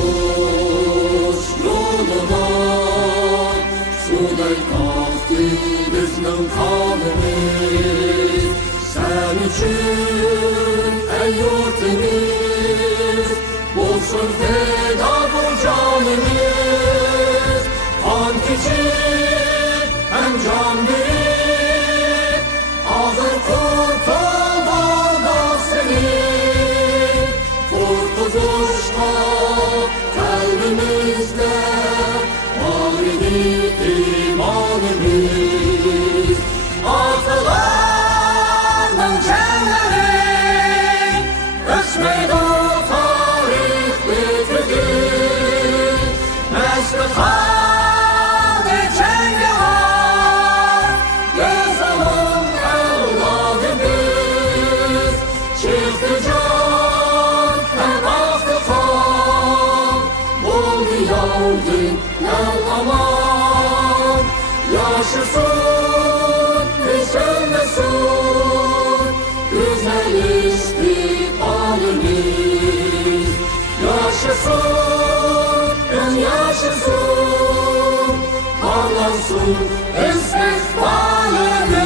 Kurtuluş yoluna suday kalktı bizning kanımız. Sen için ey yurtimiz bulsun feda bu canımız. Kan küçük hem can büyük hazır kurtulduğunda seni. Kurtuluşta kalbimizde var idi imanımız. Atalarının canları ölçmeydi o tarih bitirdi. Mesut halde cengi var göz alın evladımız. Çıktı can hem aktı kan oldu yavrum el aman. Yaşasın hiç ölmesin güzel istikbalimiz. Yaşasın yaşasın parlansın istikbalimiz.